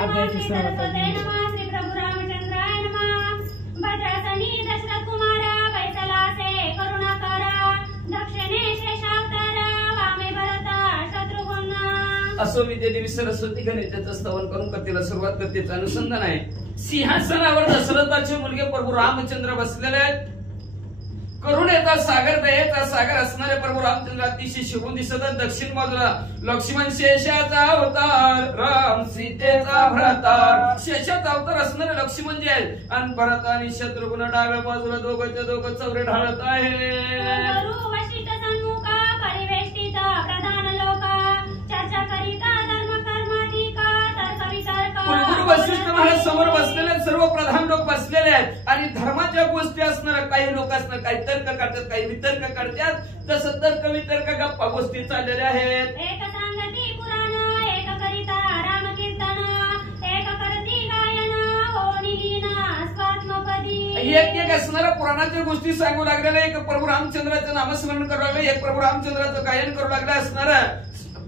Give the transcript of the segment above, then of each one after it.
अध्यायाची सुरुवात आहे. श्री प्रभू रामचंद्राय नमः. भद्रासनी दशरथ कुमारा वैसलासे करुणाकरा दक्षिणे शेषावतारा वामे भरता शत्रुघ्न. असो मी देवी सरस्वती गणेशाचं स्तवन करून कथेला सुरुवात करतेच अनुसंधान आहे. सिंहासनावर दशरथाचे मुलगे प्रभू रामचंद्र बसलेले आहेत. करुणेचा सागर दयेचा सागर असणारे प्रभू रामचंद्र अतिशय शिवून दिसत. दक्षिण बाजूला लक्ष्मण शेषाचा अवतार, राम सीतेचा भरतार. शेषाचा अवतार असणारे लक्ष्मण जे आहेत आणि भरत आणि शत्रुघ्न डाव्या बाजूला दोघंच्या दोघं चौरे ढाळत आहे. वशिष्ठ महाराज समोर बसलेले सर्व प्रधान लोक बसलेले आहेत आणि धर्माच्या गोष्टी असणार. काही लोक असणार काही तर्क करतात काही वितर्क करतात. तसं तर्क वितर्क गप्पा गोष्टी चाललेल्या आहेत. एक सांगती पुराण एक करिता राम कीर्तन एक करती गायन होणी लीना स्वात्मपदी. एक असणाऱ्या पुराणाच्या गोष्टी सांगू लागलेल्या. एक प्रभू रामचंद्राचं नामस्मरण करू लागले. एक प्रभू रामचंद्राचं गायन करू लागले असणार.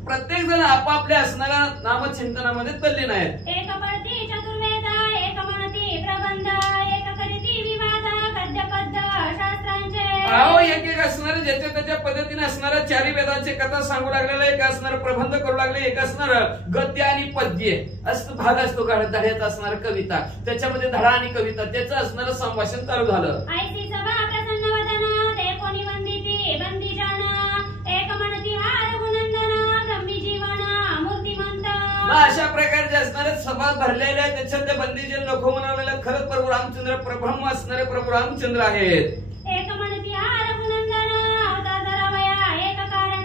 प्रत्येक जण आपापल्या असणाऱ्या नामचिंतनामध्ये तल्लीन आहेत. एक पडती चतुर्वेद एक म्हणती प्रबंध एक करीती विवाद गद्य पद्य शास्त्रांचे. एक असणारे ज्याच्या त्याच्या पद्धतीने असणाऱ्या चारी वेदाचे कथा सांगू लागलेला. एक असणार प्रबंध करू लागले. एक असणार गद्य आणि पद्य असतो भाग असतो धड्याचा असणार कविता. त्याच्यामध्ये धडा आणि कविता त्याचं असणारं संभाषण चालू झालं. ऐसी सभा प्रसन्न वदन ते कोणी वंदिती बंदी जाण एक म्हणती हार अशा प्रकारचे असणारे सभा भरलेल्या त्याच्यात बंदीजन नको म्हणालेल्या. खरंच प्रभू रामचंद्र प्रब्रह्म असणारे प्रभू रामचंद्र आहेत. एक म्हणती रघुनंदन अवतार धरावया एक कारण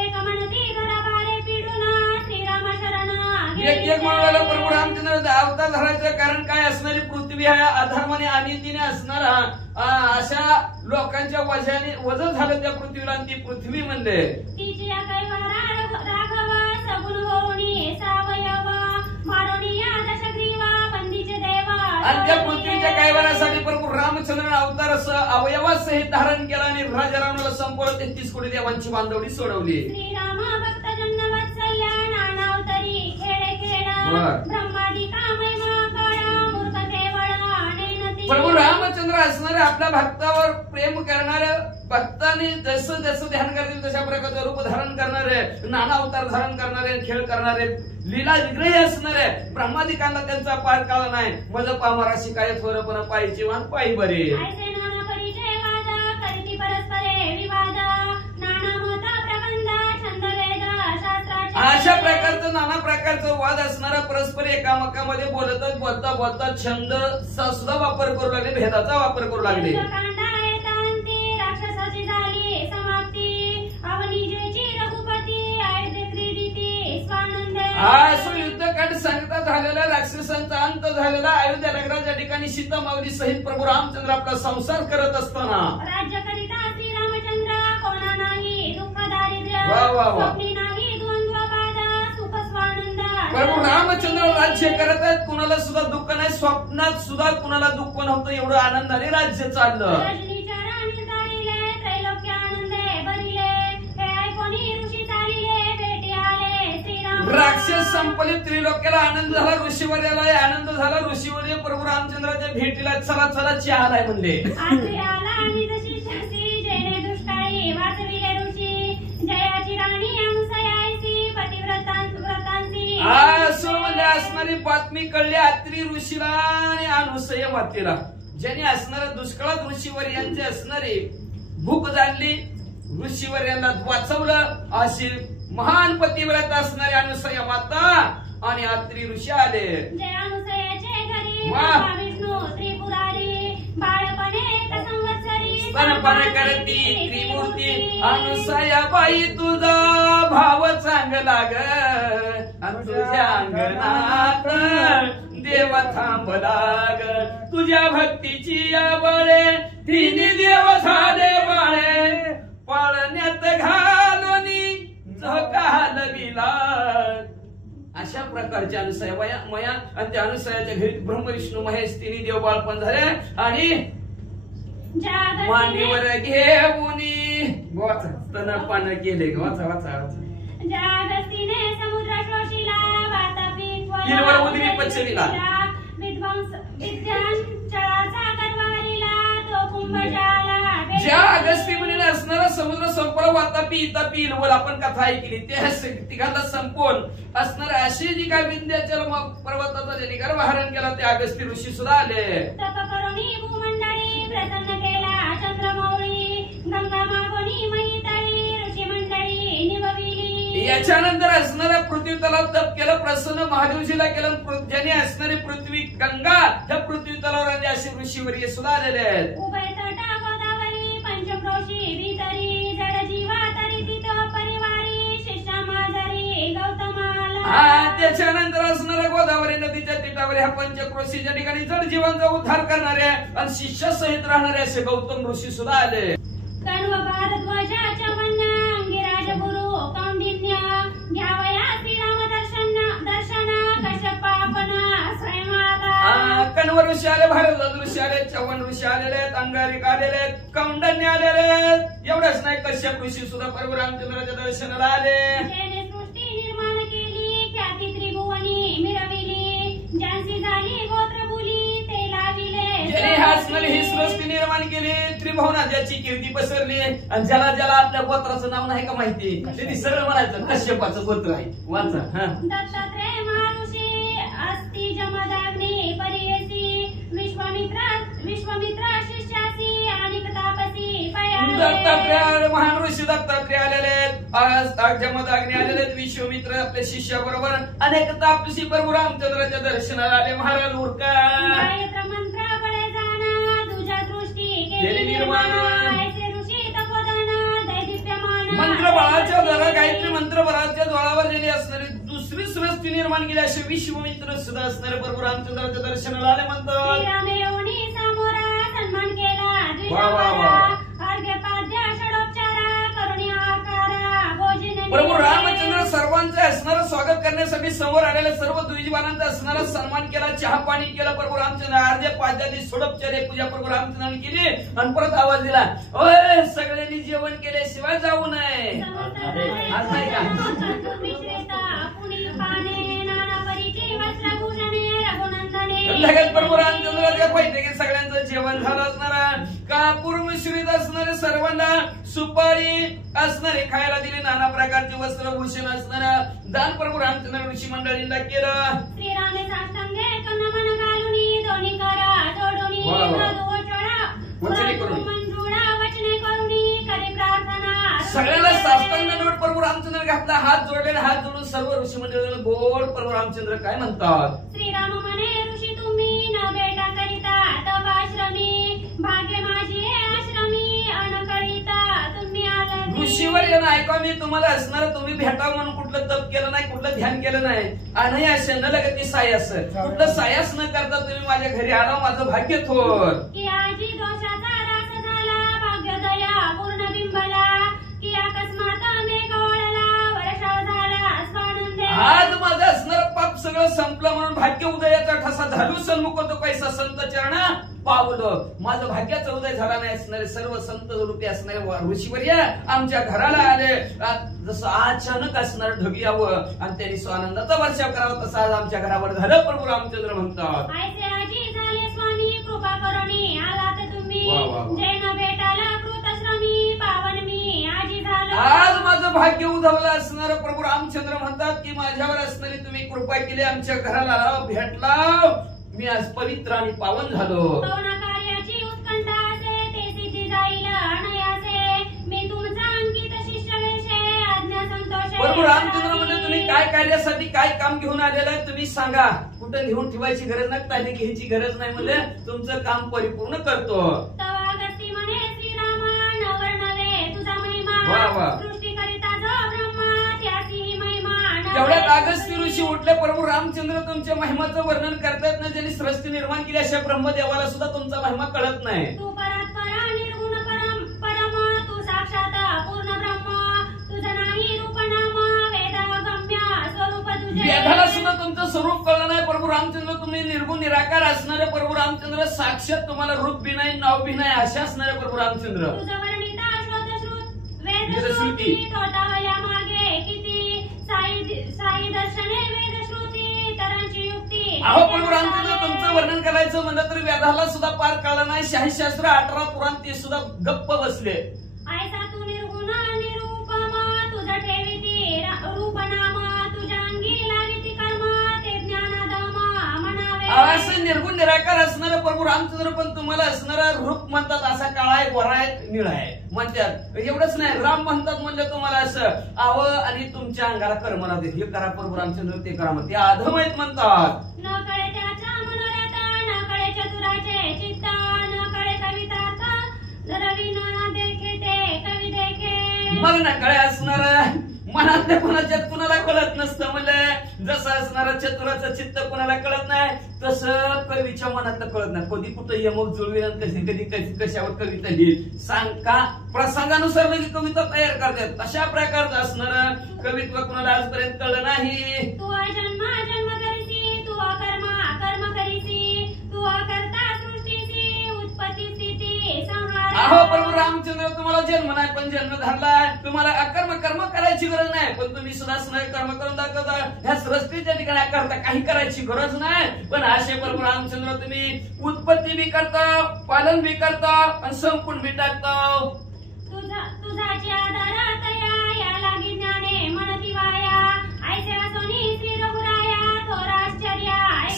एक म्हणती घराबारे पिडून श्रीराम शरण. एक म्हणाला प्रभू रामचंद्र अवतार धरायचं कारण काय असणारी पृथ्वी आहे. अधर्माने अनितीने असणारा अशा लोकांच्या वजाने वजन झालं त्या पृथ्वीला आणि ती पृथ्वी म्हणले. तिची काही राघव सगुण होणी सावयव मारुणी या दशग्रीवा बंदीचे देवा. आणि त्या पृथ्वीच्या कैवारासाठी प्रभू रामचंद्र अवतार असं अवयवासहित धारण केला आणि राजा रावणाला संपूर्ण 33 कोटी देवांची बांधवडी सोडवली. श्रीराम भक्त जन्म वत्सल्या नानावतरी खेळे खेळ ब्रह्मादी कामयमा काळा मूर्ख केवळ नैनती. प्रभू रामचंद्र असणारे आपल्या भक्तावर प्रेम करणारे भक्तांनी जसं जसं ध्यान करतील तशा प्रकारचं रूप धारण करणारे नाना अवतार धारण करणारे खेळ करणारे लीला विग्रही असणारे ब्रह्मादिकांना त्यांचा पार काळ नाही. मज पामारा शिकाय थोरपण पायी जीवन पायी बरे. ऐसे नाना परिचय वाद करीती परस्परे विवाद नाना मत प्रबंध छंद वेद शास्त्राचे. अशा प्रकारचं नाना प्रकारचं वाद असणारा परस्पर एकामेकामध्ये बोलतच बोलता बोलता छंदचा सुद्धा वापर करू लागले. भेदाचा वापर करू लागले. युद्धकांड सांगता झालेला राक्षसांचा अंत झालेला. अयोध्या नगराच्या ठिकाणी सीता माऊली सहित प्रभू रामचंद्र आपला संसार करत असताना राज्य करिता श्री रामचंद्र कोणा नाही दुःख दारिद्र्य स्वप्नी नाही द्वंद्व बाध सुख स्वानंद. प्रभू रामचंद्र राज्य करत आहेत. कुणाला सुद्धा दुःख नाही. स्वप्नात सुद्धा कुणाला दुःख नव्हतं. एवढं आनंदाने राज्य चाललं. राक्षस संपले. त्रिलोक्याला आनंद झाला. ऋषीवर्याला आनंद झाला. ऋषीवर्य प्रभू रामचंद्राच्या भेटीला चला चला चहा आलाय म्हणले. असणारी बातमी कळली अत्री ऋषीला आणि अनुसय मातेला. ज्याने असणाऱ्या दुष्काळात ऋषीवर्यांचे असणारे भूक जाणली. ऋषीवर्यांना वाचवलं. अशी महान पतिव्रत असणारी अनुसया माता आणि अत्री ऋषी आले. स्तनपान करती त्रिमूर्ती अनुसया बाई तुझा भाव चांगला ग. तुझ्या अंगणात देव थांबला ग. तुझ्या भक्तीची बळे तिन्ही देव झाले बाळे. पाळण्यात घालून झोकालविला. अशा प्रकारच्या अनुसया मया आणि त्या अनुसयाच्या घरी ब्रह्म विष्णू महेश तिन्ही देव बाळपण झाले आणि मांडीवर घेऊन स्तनपान केले. वाचा वाचा. जागस्तीने समुद्र शोषिला वातापी हिरवळ अंबिरी पचवीला ज्या अगस्ती मुनीने असणारा समुद्र संपला वातापी इतापी इलवल आपण कथा ऐकली त्या तिघांना संपवून असणारा अशी जी काय विंध्याचल पर्वताचा ज्यांनी गर्भहरण केला ते अगस्ती ऋषी सुद्धा आले. प्रसन्न केला चंद्रमौळी गंगा मागोनी मैतळी ऋषी मंडळी निवविली. याच्यानंतर असणाऱ्या पृथ्वी तलाव तप केलं प्रसन्न महादेवजीला केलं. ज्याने असणारी पृथ्वी गंगा त्या पृथ्वी तलावर असे ऋषीवर्य सुद्धा आलेले आहेत. उभय तटा गोदावरी पंचक्रोशी भीतरी जड जीवा तरी तिथं परिवारी शिष्या माजरी गौतमाला. त्याच्यानंतर असणाऱ्या गोदावरी नदीच्या तिठावर ह्या पंचक्रोशी ज्या ठिकाणी जड जीवांचा उद्धार करणारे आणि शिष्यासहित राहणारे असे गौतम ऋषी सुद्धा आले. कण्व भारद्वाजाच्या वन्या अंगिराज गुरु कौंडिन्य घ्यावया श्रीराम दर्शन कश्यपापना स्वयंमाता. कण्व ऋषी आले, भारद्वाज ऋषी आले, चव्हाण ऋषी आलेले आहेत, अंगारिक आलेले आहेत, कौंडन्य आलेले आहेत. एवढंच नाही कश्यप ऋषी सुद्धा प्रभू रामचंद्राच्या दर्शनाला आले. ज्याने सृष्टी निर्माण केली ख्याती त्रिभुवनी मिरविली ज्यांची झाली गोत्र बोली ते लाविले. ज्याने असणारी ही सृष्टी निर्माण केली त्रिभुवनात ज्याची कीर्ती पसरली आणि ज्याला ज्याला आपल्या गोत्राचं नाव नाही का माहिती ते सरळ म्हणायचं कश्यपाचं गोत्र आहे. वाचा. दत्तात्रय महर्षी अस्ति जमदग्नी परियसी विश्वामित्र शिष्यासी आणि तापसी पयाले. दत्तात्रय महान ऋषी दत्तात्रय आलेले आहेत, जमदग्नी आलेले आहेत, विश्वामित्र आपल्या शिष्याबरोबर अनेक तापसी प्रभू रामचंद्राच्या दर्शनाला आले. महाराज उरका गायत्र मंत्र बळे जाणा तुझ्या दृष्टी केली निर्माण ऐसे ऋषी तपोधना दैदिप्यमान. मंत्र बळाच्या द्वारा गायत्री मंत्र बळाच्या ज्वाळावर ज्यांनी असणारी दुसरी सृष्टी निर्माण केली असे विश्वामित्र सुद्धा असणारे प्रभू रामचंद्राच्या दर्शनाला आले म्हणतात. श्रीरामे योनी सामोरा सन्मान केला वा वा वा. अर्घ्यपाद्य षडोपचारा करुणी आकारा भोजन. प्रभू रामचंद्र सर्वांचे असणारं स्वागत करण्यासाठी समोर आलेल्या सर्व द्विजवानांचा असणारा सन्मान केला, चहा पाणी केलं. प्रभू रामचंद्र अर्ध्या पाद्याची षडोपचारे पूजा प्रभू रामचंद्रांनी केली आणि परत आवाज दिला, ओय सगळ्यांनी जेवण केल्याशिवाय जाऊ नये. आज नाही का लगेच प्रभू रामचंद्राच्या बैठकीत सगळ्यांचं जेवण झालं असणार. कापूर मिश्रित असणारे सर्वांना सुपारी असणारे खायला दिले. नाना प्रकारचे वस्त्रभूषण असणारा दान प्रभू रामचंद्र ऋषी मंडळींना केलं. श्रीरामे साष्टांगे कन्नमन घालुनी दोन्ही करा जोडुनी मृदू चोळा वचने करुणी वचने करुणी करी प्रार्थना. सगळ्याला साष्टांग नोट प्रभू रामचंद्र घातला. हात जोडले, हात जोडून सर्व ऋषी मंडळीला गोड प्रभू रामचंद्र काय म्हणतात. श्रीराम म्हणे ऋषी तुम्ही न बेटा करिता तव आश्रमी भाग्य माझी आश्रमी अनकरिता तुम्ही आला. ऋषीवर येणं ऐका मी तुम्हाला असणार तुम्ही भेटावं म्हणून कुठलं तप केलं नाही, कुठलं ध्यान केलं नाही आणि असे न लगत सायास कुठलं सायास न करता तुम्ही माझ्या घरी आला. माझं भाग्य थोर की आजी दोषाचा रास झाला भाग्य दया पूर्ण बिंबला की अकस्मात मेघ ओळला वर्षाव झाला स्वानंदे. आज माझं असणार पाप सगळं संपलं म्हणून भाग्य उदयाचा ठसा झालू सन्मुख होतो पैसा संत चरण पावलं. माझं भाग्याचा उदय झाला नाही. असणारे सर्व संत रूपी असणारे ऋषीवर्य आमच्या घराला आले. जसं अचानक असणार ढग यावं आणि त्यांनी स्वानंदाचा वर्षाव करावा तसं आज आमच्या घरावर झालं प्रभू रामचंद्र म्हणतात. ऐसे आजी झाले स्वामी कृपा करुणी आलात तुम्ही जैन भेटाला कृतश्रमी पावन मी आजी झालो. आज माझं भाग्य उधवलं असणार प्रभू रामचंद्र म्हणतात की माझ्यावर असणारी तुम्ही कृपा केली, आमच्या घराला भेटला, मी आज पवित्र आणि पावन झालो. कार्याची उत्कंठा असे ते सिद्धी जाईल अनयासे मी तुमचा अंकित शिष्य वेशे आज्ञा संतोष. प्रभू रामचंद्र म्हणजे तुम्ही काय कार्यासाठी काय काम घेऊन आलेलं आहे तुम्ही सांगा. कुठं घेऊन ठेवायची गरज नाही, ताने घ्यायची गरज नाही. म्हणजे तुमचं काम परिपूर्ण करतो. तवा अगस्ती म्हणे श्रीरामा नवर नवे तुझा महिमा सृष्टी करिता जो ब्रह्मा त्याची महिमा. तेवढ्यात अगस्ती ऋषी उठले. प्रभू रामचंद्र तुमच्या महिमाचं वर्णन करतात ना. ज्यांनी सृष्टी निर्माण केली अशा ब्रह्मदेवाला सुद्धा तुमचा महिमा कळत नाही. तू परात्परा निर्गुण परम तू साक्षात पूर्ण ब्रह्म तुझं नाही रूप नाम वेदागम्य स्वरूप तुझे. वेदाला सुद्धा तुमचं स्वरूप कळलं नाही. प्रभू रामचंद्र तुम्ही निर्गुण निराकार असणारे प्रभू रामचंद्र साक्षात तुम्हाला रूप बी नाही नाव बी नाही असे असणारे प्रभू रामचंद्र. तुझं वर्णिता श्रोतश्रुत वेदश्रुती तोटावल्या मागे किती साई दर्शने वेदश्रुती तरांची युक्ती अहो प्रभू रामचंद्र तुमचं वर्णन करायचं म्हणलं तर व्याधाला सुद्धा पार कळलं नाही. शाहीशास्त्र 18 पुराण ते सुद्धा गप्प बसले. ऐसा तू निर्गुण निरूपम तुझं ठेविती रूपनाम तुझ्या अंगी लाविती कर्म ते ज्ञानादम म्हणावे. असं निर्गुण निराकार असणारं प्रभू रामचंद्र पण तुम्हाला असणारा रूप म्हणतात. असा काळा आहे, गोरा आहे, निळा आहे म्हणतात. एवढंच नाही, राम म्हणतात म्हणजे तुम्हाला असं आव आणि तुमच्या अंगाला कर्म लावते. हे करा प्रभू रामचंद्र, ते करा मग ते अधम आहेत म्हणतात. न कळे त्याचा मनोरथ न कळे चतुराचे चित्त न कळे कवितार्थ रवी न देखे ते कवी देखे. मग ना कळे असणार मनातल्या कोणाच्यात कुणाला कळत नसतं. म्हणजे जसं असणारं चतुराचं चित्त कुणाला कळत नाही तसं कवीच्या मनातलं कळत नाही. कधी कुठं यमक जुळवेल, कधी कधी कशावर कविता लिहिल सांग का प्रसंगानुसार लगी कविता तयार करतात. तशा प्रकारचं असणारं कवित्व कुणाला आजपर्यंत कळलं नाही. तू जन्म जन्म करीसी तू कर्म कर्म करीसी तू करता सृष्टीसी उत्पत्ती स्थिती संहार. अहो प्रभू रामचंद्र तुम्हाला जन्म नाही पण जन्म धरलाय. तुम्हाला अकर्म कर्म करायची गरज नाही पण तुम्ही सुद्धा स्नेह कर्म करून दाखवता. ह्या सृष्टीच्या ठिकाणी करता काही करायची गरज नाही. पण असे प्रभू रामचंद्र तुम्ही उत्पत्ती बी करता, पालन बी करता आणि संपून बी टाकता. तुझाची आधार तया या लागी ज्ञाने म्हणती वाया ऐसे सोनी श्री रघुराया थोर आश्चर्य.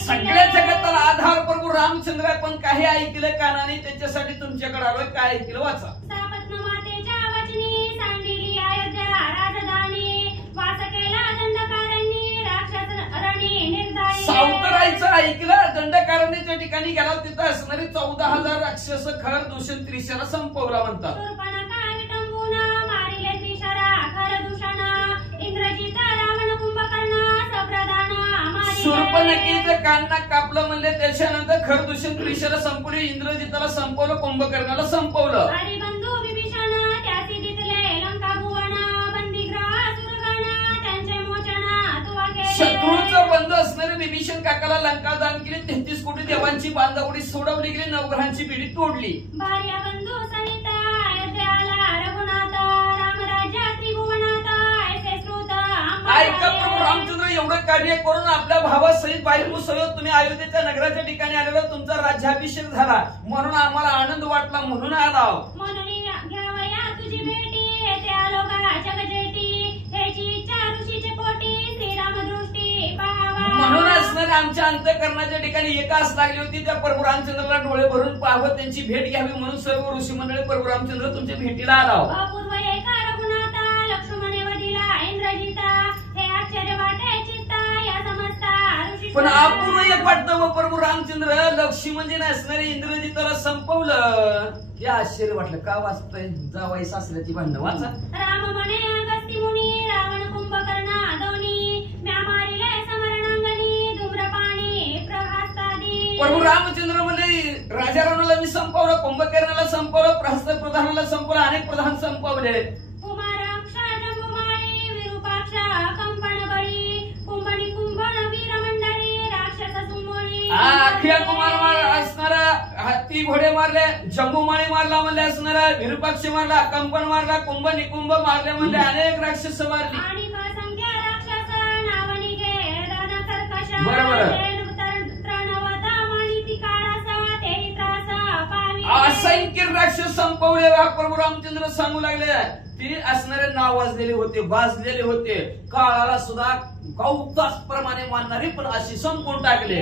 सगळ्या जगताला आधार प्रभू रामचंद्र पण काही ऐकलं कानाने त्याच्यासाठी तुमच्याकडे आलोय. काय ऐकलं वाचा. सापत्न मातेच्या वचनी सांडिली अयोध्या राजधानी वास केला दंडकारणी राक्षस रणी निर्दयी. सावतरायचं ऐकलं. दंडकारण्याच्या ठिकाणी गेला तिथं असणारे 14,000 राक्षस खर दूषण त्रिशरा संपवला म्हणतात. शूर्पणखा विटंबून मारिले त्रिशरा खर दूषण इंद्रजित रावण कुंभकर्ण सप्रधान मारिले. शूर्पणखीचं कान कापलं म्हणले त्याच्यानंतर खर दूषण त्रिशरा संपवली. इंद्रजिताला संपवलं, कुंभकर्णाला संपवलं. हरिबंधू विभीषण त्यासी दिसले लंका भुवन बंदीग्रह सुरगण त्यांचे मोचन तुवा केले. शत्रूचं बंद असणारे विभीषण काकाला लंका दान केली. 33 कोटी देवांची बांधावडी सोडवली गेली. नवग्रहांची पिढी तोडली. भार्या बंधू सहित अयोध्याला रघुनाथ रामराज्य त्रिभुवनाथ ऐसे श्रुत ऐका प्रभू रामचंद्र एवढं कार्य करून आपल्या भावासहित बायकोसहित तुम्ही अयोध्येच्या नगराच्या ठिकाणी आलेलो. तुमचा राज्याभिषेक झाला म्हणून आम्हाला आनंद वाटला म्हणून आला. म्हणून घ्यावया तुझी भेटी ते आलो का जगजेटी ह्याची इच्छा ऋषीचे पोटी श्रीराम दृष्टी पाहावा. म्हणून असणारे आमच्या अंतःकरणाच्या ठिकाणी एकाच लागली होती. त्या प्रभू रामचंद्राला डोळे भरून पाहावं, त्यांची भेट घ्यावी म्हणून सर्व ऋषी मंडळी प्रभू रामचंद्र तुमच्या भेटीला आला. अपूर्व एका रघुनाथा लक्ष्मणे वडिला इंद्रजिता हे आश्चर्य वाटे चित्ता या समजता ऋषी. पण अपूर्व एक वाटतं व प्रभू रामचंद्र लक्ष्मण म्हणजे नसणारे इंद्रजिताला संपवलं. हे आश्चर्य वाटलं. का वाचतंय जावाई सासऱ्याची भांडणं वाचा. राम म्हणे अगस्ती मुनी रावण कुंभकर्ण दोन्ही म्या मारिले समरणांगणी धूम्रपाणी प्रहास्तादी. प्रभू रामचंद्र म्हणजे राजा रावणाला मी संपवलं, कुंभकर्णाला संपवलं, प्रहस्त प्रधानाला संपवलं, अनेक प्रधान संपवले. कुमाराक्ष जंबुमाळी विरूपाक्ष कंपन बळी कुंभणी कुंभण वीरमंडळी राक्षस सुमोळी. अखिया कुमार असणारा हत्ती घोडे मारले, जंबुमाळी मारला म्हणले असणारा, विरूपाक्ष मारला, कंपन मारला, कुंभ निकुंभ मारले म्हणले अनेक राक्षस मारली. आणि असंख्य राक्षस नावनी घे रण कर्कश. बरोबर. असंख्य राक्षस संपवले. प्रभू रामचंद्र सांगू लागले ती असणारे नाव वाजलेले होते, वाजलेले होते. काळाला सुद्धा गौतास प्रमाणे मानणारे पण अशी संपून टाकले.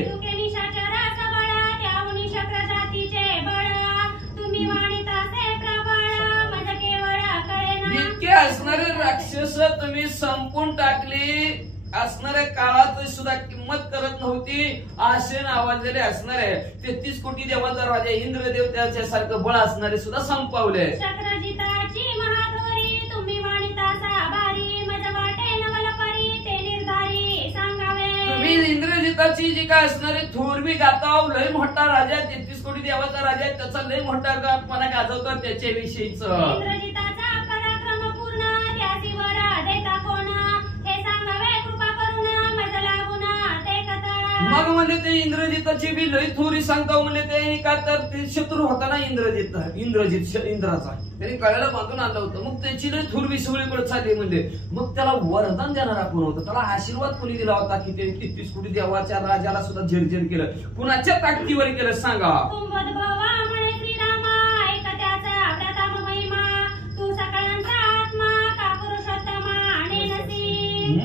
इतके असणारे राक्षस तुम्ही संपून टाकली. असणाऱ्या काळात सुद्धा किंमत करत नव्हती. असे नावाजलेले असणारे 33 कोटी देवांचा राजा इंद्रदेव त्याच्या सारखं बळ असणारे सुद्धा संपवले. शक्रजिताची महाथोरी तुम्ही वाणितासा भारी मज वाटे नवलपरी ते निर्धारी सांगावे. तुम्ही इंद्रजिताची जी काय असणारी थोर बी गाताव. लय मोठा राजा 33 कोटी देवाचा राजा त्याचा लय मोठा गातपणा गाजवतो त्याच्याविषयीच. इंद्रजिताचा पराक्रम पूर्ण त्याची वर देता कोण हे सांगावे कृपा करून मज लागून ते कथा. मग म्हणजे ते इंद्रजिताची बी लई थोरी सांगतो म्हणजे ते का तर ते शत्रू होता ना इंद्राचा त्याने कळायला बांधून आणलं होतं. मग त्याची लई थोर विसवळीकडे चालली म्हणजे मग त्याला वरदान देणारा कोण होता, त्याला आशीर्वाद कोणी दिला होता की ते 33 कोटी देवाच्या राजाला सुद्धा झिरझिर केलं, कुणाच्या ताकदीवर केलं सांगा.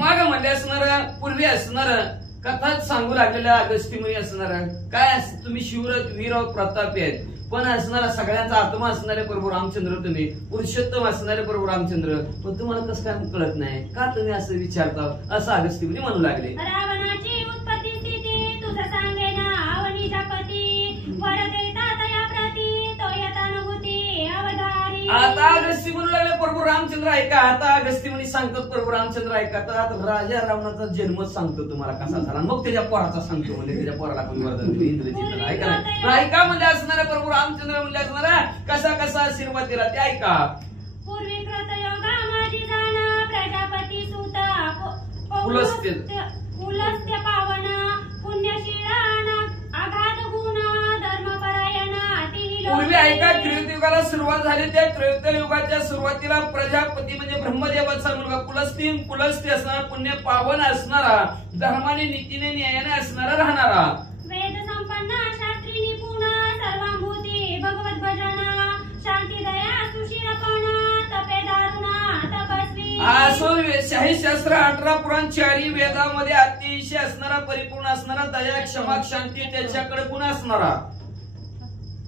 मग म्हणजे असणार पूर्वी असणार कथाच सांगू लागलेल्या अगस्त्यमुनी असणार काय तुम्ही शिवरथ वीर प्रतापी आहेत, पण असणारा सगळ्यांचा आत्मा असणारे प्रभू रामचंद्र, तुम्ही पुरुषोत्तम असणारे प्रभू रामचंद्र, पण तुम्हाला कसं काय कळत नाही का, तुम्ही असं विचारता असं अगस्त्यमुनी म्हणू लागले. रावणाची उत्पत्ती स्थिती तुझं सांगे ना अवनीच्या पती वर देतात या प्रती तो यथानुभूती अवधारी. आता अगस्त्य म्हणू लागले प्रभू रामचंद्र ऐका. आता अगस्त्यमुनी सांगतात प्रभू रामचंद्र ऐका. आता राजा रावणाचा जन्मच सांगतो तुम्हाला कसा झाला, मग त्याच्या पोराचा सांगतो म्हणजे त्याच्या पोराला कोणी वरदान दिलं इंद्रजितला. ऐका ऐका म्हणजे असणारा प्रभू रामचंद्र म्हणजे असणारा कसा कसा आशीर्वाद दिला ते ऐका. पूर्वी कृतयोगा माझी जाण प्रजापती सुत पुलस्त्य पावन पुण्यशील आघात गुण धर्मपरायण. पूर्वी ऐका त्रेतायुगाला सुरुवात झाली. त्या त्रेतायुगाच्या सुरुवातीला प्रजापती म्हणजे ब्रह्मदेवाचा मुलगा पुलस्त्य असणारा पुण्य पावन असणारा धर्माने नीतीने न्यायाने असणारा राहणारा वेद संपन्न शास्त्री निपुण सर्वांभूती भगवत भजन शांती दया सुशीलपण तपे दारुणा तपस्वी. असो शाही शास्त्र 18 पुराण 4 वेदामध्ये अतिशय असणारा परिपूर्ण असणारा दया क्षमा शांती त्याच्याकडे गुण असणारा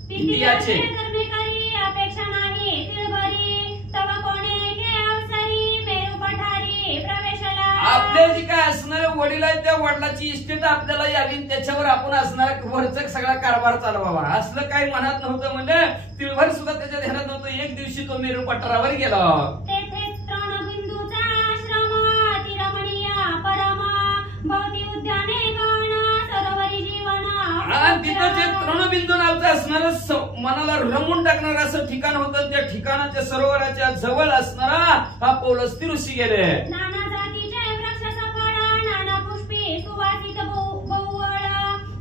पितियाचे धर्मेकरी अपेक्षा नाही तिळभरी तव कोणे घे अवसरी मेरू पठारी प्रवेशला. आपले जे काय असणारे वडील आहेत त्या वडिलाची इस्टेट आपल्याला यावी, त्याच्यावर आपण असणारा वरचा सगळा कारभार चालवावा असलं काही मनात नव्हतं. म्हणजे तिळभर सुद्धा त्याच्या ध्यानात नव्हतं. एक दिवशी तो मेरू पठारावर गेला. तेथे तृणबिंदूचा आश्रम तिरमणीय परम भोवती उद्याने गण सरोवरी जीवन. आणि तिथं जे तृणबिंदू नावचं असणारं मनाला रमून टाकणार असं ठिकाण होतं. त्या ठिकाणाच्या सरोवराच्या जवळ असणारा हा पौलस्त्य ऋषी गेले. नाना जातीचे वृक्ष सफळ नाना पुष्पी सुवासित बहुवळ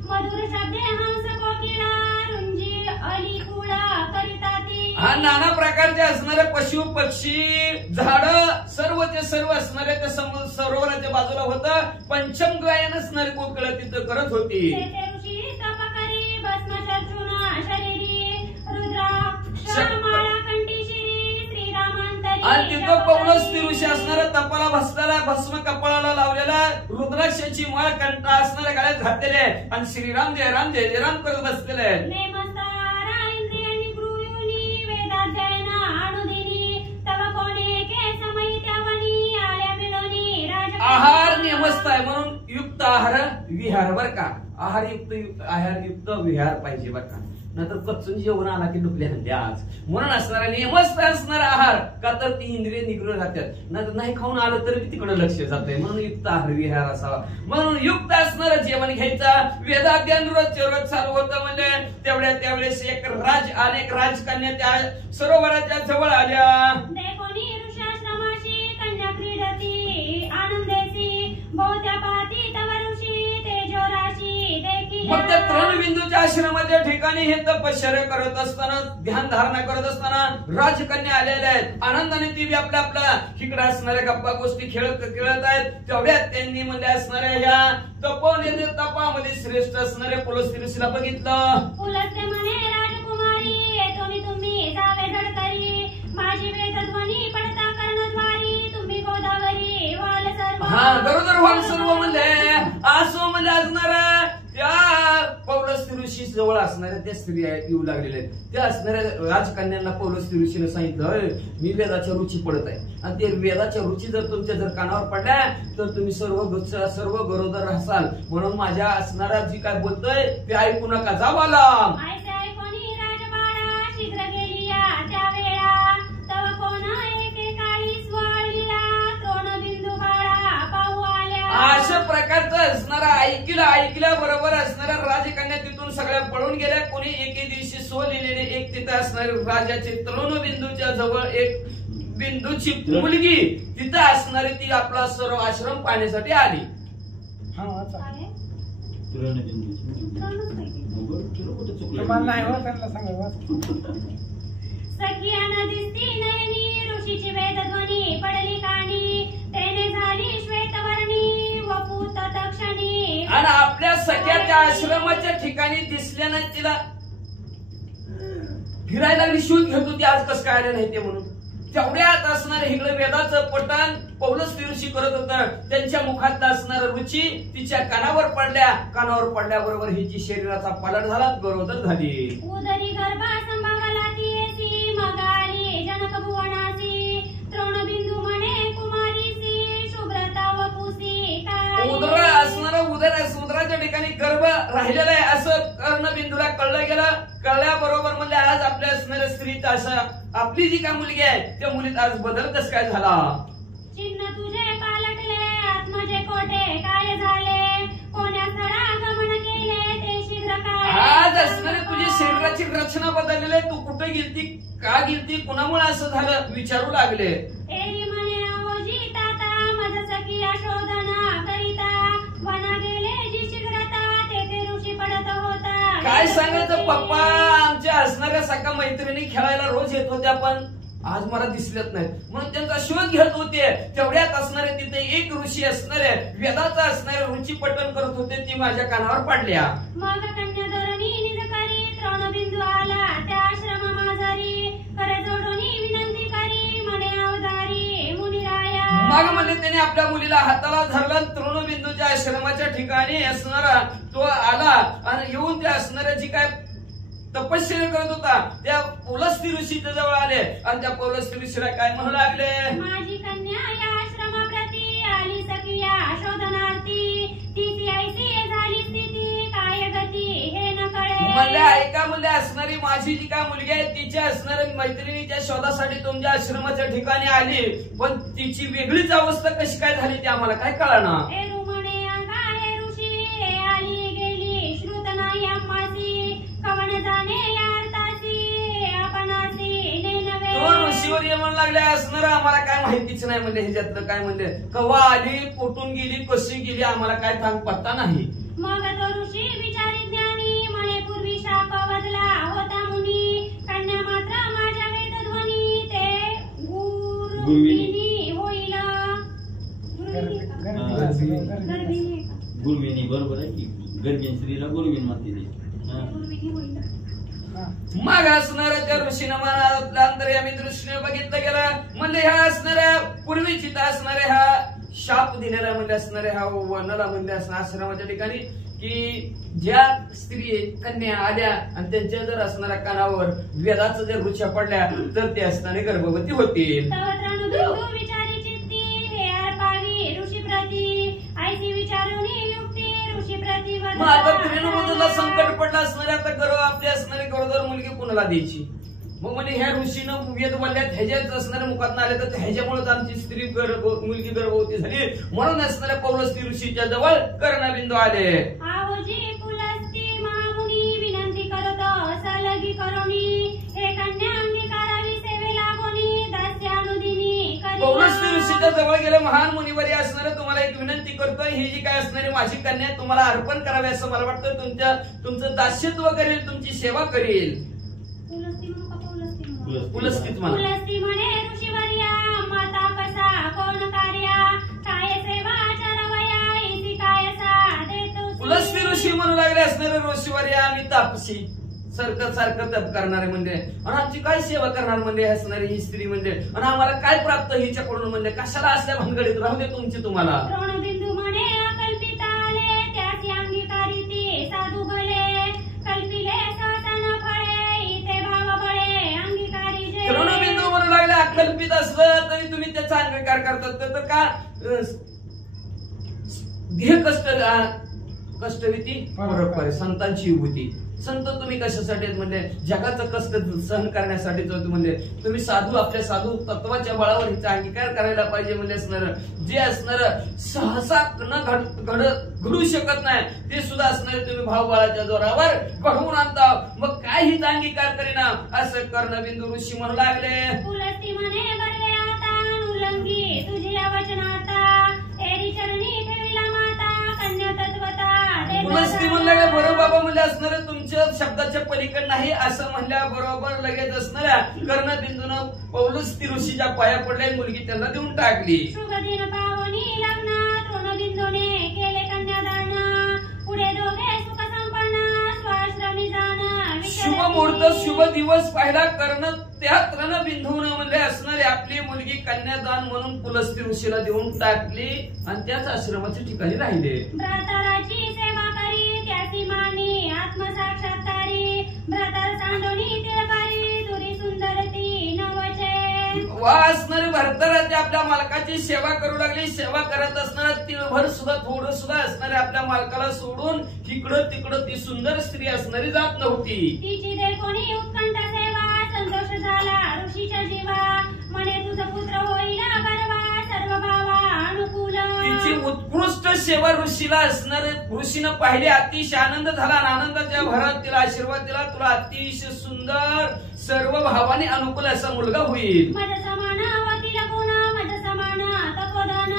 मधुर शब्दे हंस कोकिळा रुंजी अली कुळ करिताती. हा नाना प्रकारचे असणारे पशु पक्षी झाड सर्वचे सर्व असणारे त्या सरोवराच्या बाजूला होतं. पंचम गायन असणारे कोकिळ तिथं करत होती. आणि तिथं पौलस्त्य ऋषी असणारा तपाला भसलेला भस्म कपाळाला लावलेला रुद्राक्षाची माळ कंठा असणाऱ्या गळ्यात घातलेले आणि श्रीराम जय राम जय जय राम करत बसलेले. आहार नियमस्त आहे म्हणून युक्त आहार विहार बर का. आहार युक्त विहार पाहिजे बर का, नंतर कच्चून जेवण आला की डुकले हल्ले आज. म्हणून असणारा नियमस्त असणारा आहार का तर ती इंद्रिय निग्रह राहतात, नंतर नाही खाऊन आलं तरी तिकडे लक्ष जाते. म्हणून युक्त आहार विहार असावा. म्हणून युक्त असणारं जेवण घ्यायचं. वेदाध्ययन रोजचे रोज चालू होतं. म्हणजे त्यावेळेस एक अनेक राजकन्या त्या सरोवराच्या जवळ आल्या. मग त्या तृणबिंदूच्या आश्रमाच्या ठिकाणी हे तपश्चर्या करत असताना ध्यान धारणा करत असताना राजकन्या आलेल्या आहेत. आनंदाने ती आपल्या इकडे असणाऱ्या गप्पा गोष्टी खेळत आहेत. तेवढ्यात त्यांनी म्हणजे असणाऱ्या ह्या तपामध्ये श्रेष्ठ असणाऱ्या पुलस्त्य ऋषीला बघितलं. पुलस्त्य म्हणे राजकुमारी येतो मी तुम्ही जावे झडकरी माझी वेदध्वनी पडता कर्णद्वारी तुम्ही गोदावरी वाल सर्व. हा गरोदर वाल सर्व म्हणजे असो म्हणजे असणारा त्या पौलस्त्य ऋषी जवळ असणाऱ्या त्या स्त्रिया येऊ लागलेल्या आहेत. त्या असणाऱ्या राजकन्यांना पौलस्त्य ऋषीने सांगितलं मी वेदाच्या रुची पडत आहे आणि ते वेदाच्या रुची जर कानावर पडल्या तर तुम्ही सर्व गरोदर राहसाल. म्हणून माझ्या असणारा जी काय बोलतोय ते ऐकू नका, जावाला. अशा प्रकारचं असणारा ऐकल्याबरोबर असणाऱ्या राजकन्या तिथून सगळ्या पळून गेल्या. कोणी एके दिवशी लिहिलेले एक तिथं असणारे राजाचे तृणबिंदूच्या जवळ एक बिंदूची मुलगी तिथं असणारी ती आपला सर्व आश्रम पाहण्यासाठी आली. तुम्हाला नाही हो त्यांना सांगा सखियान दिसती नयनी ऋषीची वेदध्वनी पडली कानी तेने झाली श्वेतवर्णी वपूत तक्षणी. आणि आपल्या सगळ्या आश्रमाच्या ठिकाणी दिसल्यानं तिला फिरायला लागली, शोध घेत होती आज कसं काय आलं नाही ते म्हणून. तेवढ्यात असणारे इकडे वेदाचं पठण पौलस ऋषी करत होता. त्यांच्या मुखात असणाऱ्या रुची तिच्या कानावर पडल्या. कानावर पडल्याबरोबर हिची शरीराचा पालट झाला, गरोदर झाली. उदरी गर्भा संभागाला तीयसी मग आली जनक भुवनासी तृणबिंदू म्हणे कुमारीसी शुभ्रता वपुसी काय. उदर असणारा उदराच्या ठिकाणी गर्भ राहिलेला आहे असं कर्णबिंदूला कळलं गेलं. कळल्याबरोबर म्हणजे आज आपल्या असणाऱ्या स्त्रीचा अशा आपली जी काय मुलगी आहे त्या मुलीत आज बदल कसं काय झाला. चिन्ह तुझे पालटले आत्मजे कोठे काय झाले कोण्या स्थळा गमन केले ते शीघ्र काय. आज असणारे तुझी शरीराची रचना बदललेली आहे. तू कुठे गेलती, का गेलती, कुणामुळे असं झालं विचारू लागले. एरी म्हणे अहोजी ताता मज सखिया शोधना करिता वना गेले जी शीघ्रता तेथे ऋषी पडत होता. काय सांगायचं पप्पा, आमच्या असणाऱ्या सका मैत्रिणी खेळायला रोज येत होत्या पण आज मला दिसलेत नाहीत म्हणून त्यांचा शोध घेत होते. तेवढ्यात असणारे तिथे एक ऋषी असणारे वेदाचा असणारे ऋषी पठण करत होते. ती माझ्या कानावर पडल्या. मग कन्या धरणी निज करी तृणबिंदू आला त्या आश्रम माझरी करे जोडोनी विनंती करी म्हणे अवधारी मुनिराया. मग म्हणजे त्याने आपल्या मुलीला हाताला धरला. तृणबिंदूच्या आश्रमाच्या ठिकाणी असणारा तो आला आणि येऊन त्या असणाऱ्या जी काय तपश्चर्या करत होता त्या पौलस्ती ऋषीच्या जवळ आले आणि त्या पौलस्ती ऋषीला काय म्हणू लागले. माझी कन्या या आश्रमाप्रती आली सखिया शोधनार्थी तिची ऐसी झाली स्थिती काय गती हे न कळे. म्हणले ऐका, म्हणले असणारी माझी जी काय मुलगी आहे तिच्या असणाऱ्या मैत्रिणीच्या शोधासाठी तुमच्या आश्रमाच्या ठिकाणी आली पण तिची वेगळीच अवस्था कशी काय झाली ते आम्हाला काय कळणार. एरू म्हणे काय ऋषी आली गेली श्रुत नाही आम्हासी कवण जाणे या अर्थासी आपणासी नेनवे. तो ऋषीवर ये म्हणू लागले असणार आम्हाला काय माहितीच नाही म्हणजे ह्याच्यातलं काय म्हणले. कवा आली, कुठून गेली, कशी गेली आम्हाला काय सांग पत्ता नाही. मग तो ऋषी विचारी ज्ञानी म्हणे पूर्वी शाप बदला होता मुनी कन्या मात्र माझ्या वेदध्वनी ते गुरुविनी होईल. गर्भिणी गुरुविनी बरोबर आहे की गर्भीण स्त्रीला गुरुविन म्हणते ते. गुरुविनी होईल. मग असणाऱ्या त्या ऋषीनं मनातल्या अंतर्यामी दृष्टीने बघितलं गेलं. म्हणले ह्या असणाऱ्या पूर्वीची असणाऱ्या ह्या शाप दिलेला म्हणजे असणाऱ्या ह्या वनाला म्हणजे आश्रमाच्या ठिकाणी की ज्या स्त्री कन्या आल्या आणि त्यांच्या जर असणाऱ्या कानावर वेदाचं जर रुच्या पडल्या तर ते असताना गर्भवती होतील. विचारी चित्ती हे अर्पावी ऋषी प्रती ऐसी विचारुनी युक्ती ऋषी प्रती. मग आता त्रिनमुदूला संकट पडलं असणारे आता गर्भ आपली असणारी गरोदर मुलगी कुणाला द्यायची. मग म्हणजे ह्या ऋषीनं वेद बोलल्यात ह्याच्यात असणाऱ्या मुखात आले तर ह्याच्यामुळेच आमची स्त्री मुलगी गर्भवती झाली म्हणून असणाऱ्या पौलस्ती ऋषीच्या जवळ कर्णबिंदू आले. आवजी पुलस्ती महामुनी विनंती करत सलगी करोनी हे कन्या अंगीकारावी सेवे लागोनी दास्यानुदिनी. पौलस्ती ऋषीच्या जवळ गेले. महान मुनिवरी असणारे तुम्हाला एक विनंती करतोय, ही जी काय असणारी माझी कन्या तुम्हाला अर्पण करावी असं मला वाटतं. तुमचं दास्यत्व करेल, तुमची सेवा करेल. पुलस्तीच म्हणा. पुलस्ती म्हणे ऋषीवर्या माता कसा कोण कार्या काय सेवा चरवया इति कायसा देतो. पुलस्ती ऋषी म्हणू लागले असणारे ऋषीवर्य आम्ही तापसी सारखं तप करणारे म्हणजे आणि आमची काय सेवा करणार म्हणजे असणारी ही स्त्री म्हणजे आणि आम्हाला काय प्राप्त हिच्याकडून म्हणजे कशाला असल्या भानगडीत राहू दे तुमची तुम्हाला. द्रोणबिंदू म्हणे अकल्पित आले त्याची अंगीकारी ती साधू भले कल्पिले सहसा न फळे इथे भाव बळे अंगीकारी जे. द्रोणबिंदू म्हणू लागले अकल्पित असलं तरी तुम्ही त्याचा अंगीकार करतात तर का देह कष्टविती बरोबर संतांची विभूती. संत तुम्ही कशासाठी म्हणजे जगाचं कष्ट सहन करण्यासाठी म्हणजे तुम्ही साधू आपल्या साधू तत्वाच्या बळावर हिचा अंगीकार करायला पाहिजे म्हणजे असणार जे असणार सहसा घडू शकत नाही ते सुद्धा असणारे तुम्ही भावबळाच्या जोरावर घडवून आणता. मग काय हिचा अंगीकार करीना असं कर्णबिंदू ऋषी म्हणू लागले. पुलस्ती म्हणे बरवे आता अनुलंगी तुझी वचनाता एरी चरणी ठेविला माता कन्या तत्व देवता पुलस्ती म्हणलं काय बरोबर बाबा म्हणले असणारे तुमच्या शब्दाच्या पलीकडे नाही असं म्हणल्या बरोबर लगेच असणाऱ्या कर्णबिंदून पौलस्ती ऋषीच्या पाया पडल्या मुलगी त्यांना देऊन टाकली. शुभ दिन पावनी लग्नात ऋणबिंदूने केले कन्यादान पुढे दोघे सुख संपन्न स्वाश्रमी जाण शुभ मुहूर्त शुभ दिवस पाहिला कर्ण त्यात रणबिंदून म्हणले असणारे आपली मुलगी कन्यादान म्हणून पुलस्ती ऋषीला देऊन टाकली आणि त्याच आश्रमाच्या ठिकाणी राहिले. भ्रातराची सेवा करी त्याची मानी आत्मसाक्षात्कारी भ्रातर सांडोनी तिळकारी तुरी सुंदरती नवचे वा असणारे भरतराजे आपल्या मालकाची सेवा करू लागली. सेवा करत असणारा तिळभर सुद्धा थोडं सुद्धा असणारे आपल्या मालकाला सोडून इकडं तिकडं ती सुंदर स्त्री असणारी जात नव्हती. तिची देखोनी उत्कंठ सेवा संतोष झाला ऋषीच्या जीवा म्हणे तुझा पुत्र होईल गर्वा सर्व भावा अनुकूल तिची उत्कृष्ट सेवा ऋषीला असणारे ऋषीनं पाहिले अतिशय आनंद झाला आणि आनंदाच्या भरात तिला आशीर्वाद दिला तुला अतिशय सुंदर सर्व भावाने अनुकूल असा मुलगा होईल. माझा समान वकील गुण माझा समान तपोदान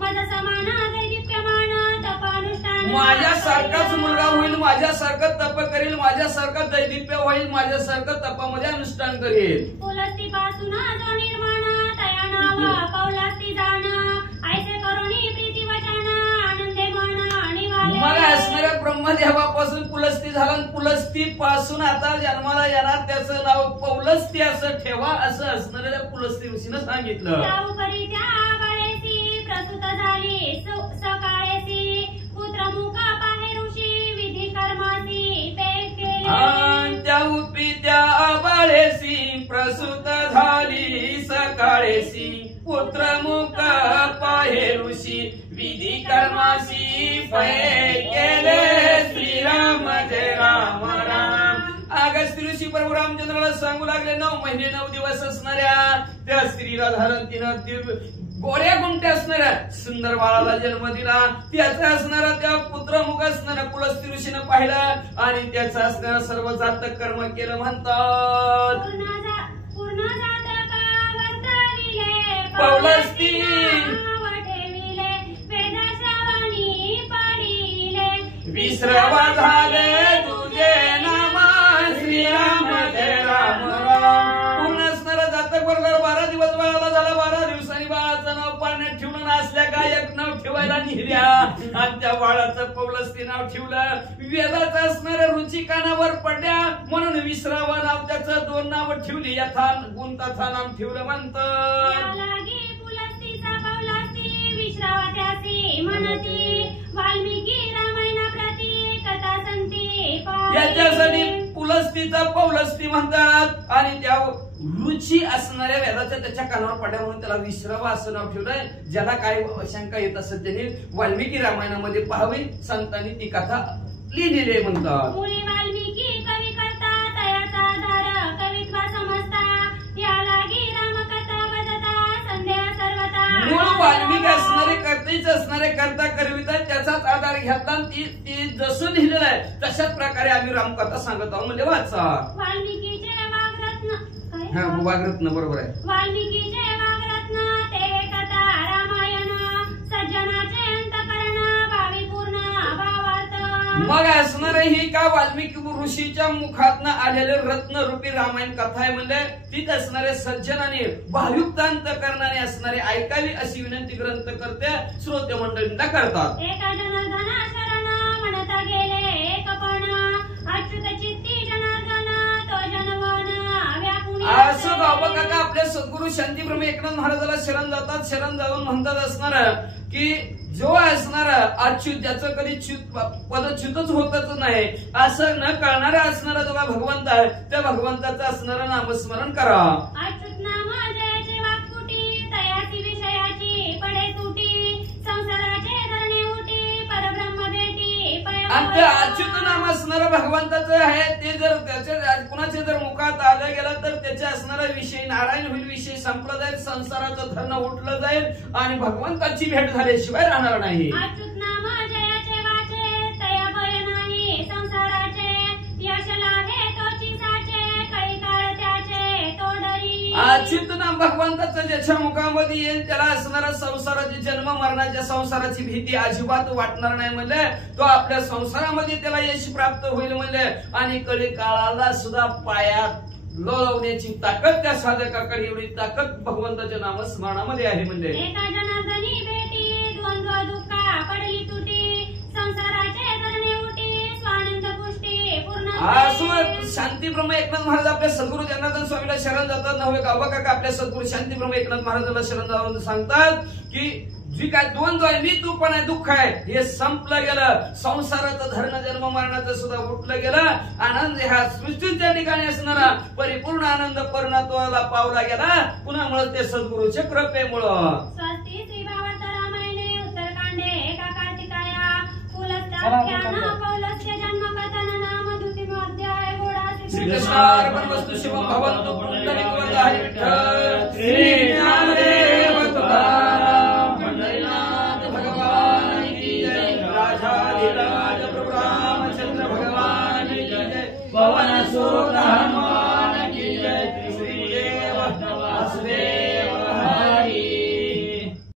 माझा समान दैदिप्यमान तपानुष्ठान माझ्यासारखाच मुलगा होईल माझ्यासारखं तप करेल माझ्यासारखं दैदिप्य होईल माझ्यासारखं तपामध्ये अनुष्ठान करेल. पुलस्ती पासून जो निर्माण तया नाव पौलास्ती जाण ऐसे करुणी प्रीती वचन आनंदे मन मग निवाले असणाऱ्या ब्रह्मदेवापासून पुलस्ती झाला आणि पुलस्ती पासून आता जन्माला येणार त्याचं नाव पौलस्ती असं ठेवा असं असणाऱ्या पुलस्ती ऋषीनं सांगितलं. त्याउपरी त्या बाळेसी प्रसूत झाली सकाळेसी पुत्र मुख पाहे ऋषी विधी कर्मासी पेट केले त्या उपी त्या बाळेसी प्रसूत झाली सकाळेसी पुत्र मुख पाहे ऋषी विधी कर्मासी पै केले श्रीराम जय राम राम. अगस्त्य ऋषी प्रभू रामचंद्राला सांगू लागले 9 महिने 9 दिवस असणाऱ्या त्या स्त्रीला धारण तिनं गोऱ्या गुंट्या असणाऱ्या सुंदर बाळाला जन्म दिला. त्याचा असणारा त्या पुत्रमुख असणारा पुलस्ती ऋषीनं पाहिला आणि त्याचा असणारा सर्व जात कर्म केलं म्हणतात. पूर्ण जातक वर्तविले पौलस्ती ठेविले वेद श्रवणी पडिले विसरवा झाले तुझे नाम श्रीराम जय राम राम. पूर्ण असणारा जातक वर्ग 12 दिवस बाळाला झाला 12 दिवसांनी बाळाचं नाव पाण्यात ठेवून असल्या गायक नाव ठेवायला निघल्या आणि त्या बाळाचं पौलस्ती नाव ठेवलं. वेदाचं असणाऱ्या रुची कानावर पडल्या म्हणून विसरावं नाव त्याचं 2 नावं ठेवली यथा गुण तथा नाम ठेवलं म्हणतं. लागी पुलस्तीचा पौलस्ती विश्रावा त्यासी म्हणती वाल्मिकी रामायणा प्रती कथा संती याच्यासाठी पुलस्तीचा पौलस्ती म्हणतात आणि त्या रुची असणाऱ्या वेदाच्या त्याच्या कानावर पडल्या म्हणून त्याला विश्रावा असं नाव ठेवलंय. ज्याला काय शंका येत असेल त्यांनी वाल्मिकी रामायणामध्ये पाहावी संतांनी ती कथा लिहिलेली आहे म्हणतात. मुळी वाल्मिकी कवी करता तयाचा आधार कवित्वा समजता या लागी रामकथा वदता संध्या सर्वता मूळ वाल्मिकी असणारे कर्तेच असणारे करता करविता त्याचाच आधार घेतला ती जसं लिहिलेलं आहे तशाच प्रकारे आम्ही रामकथा सांगत आहोत म्हणजे वाचा. वाल्मिकीचे हा वाग्रत्न बरोबर आहे. वाल्मिकीचे वाग्रत्न ते कथा रामायण सज्जनाचे अंतकरण भाविपूर्ण भावार्थ मग असणार ही का वाल्मिकी ऋषीच्या मुखातनं आलेले रत्न रूपी रामायण कथा आहे म्हणजे तीच असणारे सज्जनाने भावयुक्त अंतकरणाने असणारे ऐकावी अशी विनंती ग्रंथ करते श्रोते मंडळींना करतात. एका जनार्दना शरण म्हणता गेले एकपण अच्युत चित्ती जनार्दन तो जनवन व्यापुनी असं गाव काका आपल्या सद्गुरु शांतीप्रभू एकनाथ महाराजाला शरण जातात. शरण जाऊन म्हणतात असणार की जो असणार अच्युत ज्याचं कधी पदच्युतच होतच नाही असं न कळणारा असणारा जो भगवंत आहे त्या भगवंताचं असणारं नामस्मरण करा. अच्युत नाम जयाचे वाक्कुटी तयाची विषयाची पडे तुटी संसाराचे धरणे उटी परब्रह्म भेटी आणि ते अच्युत नाम असणारं भगवंताचं आहे ते जर त्याच्या कुणाच्या जर मुखात आलं गेलं तर त्याच्या असणारा विषय नारायण होईल विषय संपला जाईल संसाराचं धरण उठलं जाईल आणि भगवंताची भेट झाल्याशिवाय राहणार नाही. अच्युत नाम जयाचे वाचे तया भय नाही संसाराचे यश लाहे तोची साचे काही काळ त्याचे तोडरी अच्युत नाम भगवंताचं ज्याच्या मुखामध्ये येईल त्याला असणारा संसाराची जन्म मरणाच्या संसाराची भीती अजिबात वाटणार नाही म्हणले. तो आपल्या संसारामध्ये त्याला यश प्राप्त होईल म्हणले. आणि कळी काळाला सुद्धा पायात लोळवण्याची ताकद त्या साधकाकडे, एवढी ताकद भगवंताच्या नामस्मरणामध्ये आहे म्हणले. एका जनार्दनी भेटी द्वंद्व दुःखा पडली तुटी संसाराचे धरणे उटी स्वानंद पुष्टी पूर्ण शांतीब्रह्म एकनाथ महाराज आपल्या सद्गुरू जनार्दन स्वामीला शरण जातात. नव्हे गावा काका आपल्या सद्गुरू शांतीब्रह्म एकनाथ महाराजांना शरण जाऊन सांगतात की जी काय द्वंद्व आहे, मी तू पण आहे, दुःख आहे, हे संपलं गेलं. संसाराचं धरण जन्म मरणाचं सुद्धा उठलं गेलं. आनंद ह्या सृष्टीच्या ठिकाणी असणारा परिपूर्ण आनंद परिणामाला पावला गेला. कुणामुळे ते सद्गुरूच्या कृपेमुळं. स्वस्ती श्री भावार्थ रामायणे उत्तरकांडे एका कार्तिकाया पुलस्त्याख्यान पौलस्य जन्मकथन नाम द्वितीयोऽध्याय घोडा श्रीकृष्णार्पणमस्तु. शिवं भवन्तु पुंडरीकवरदाय विठ्ठल. श्री